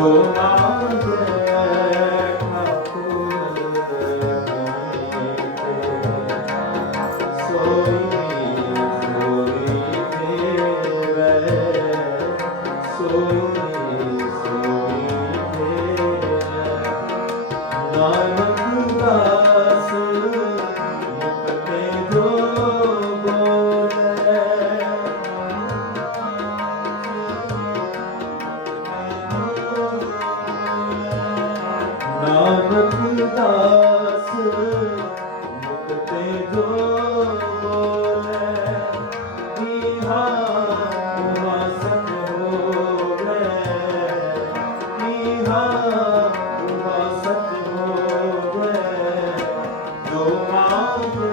Oh, my. Mange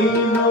Ain't know.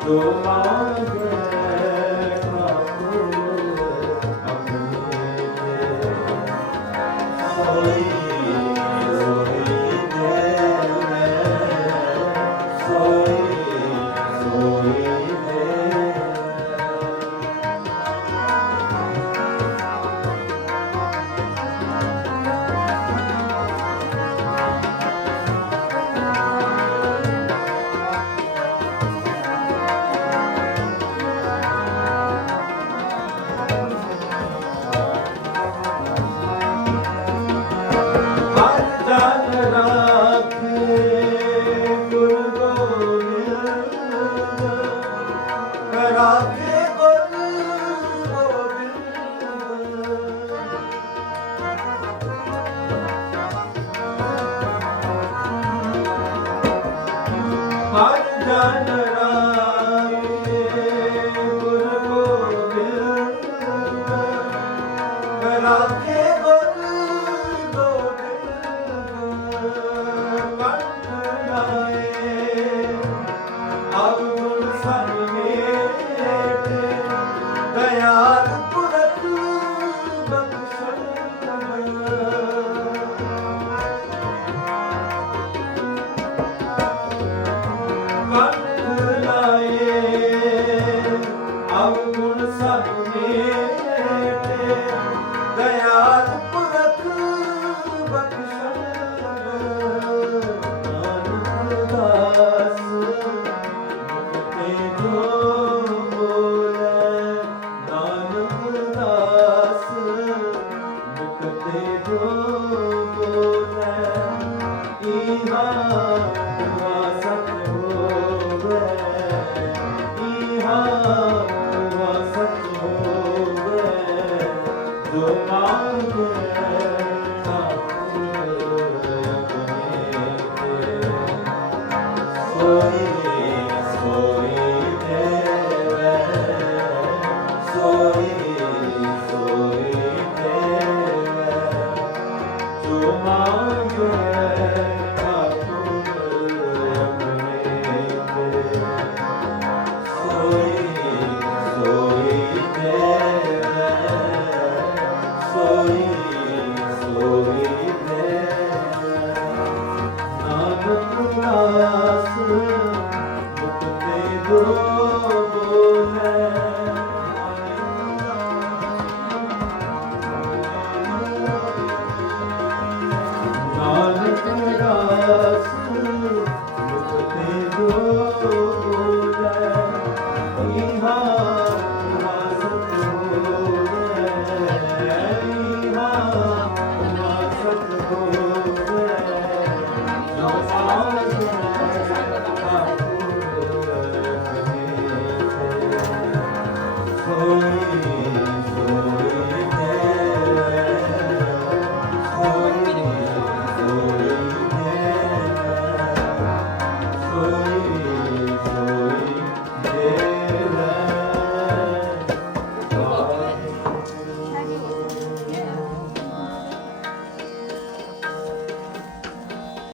তোমার Lord.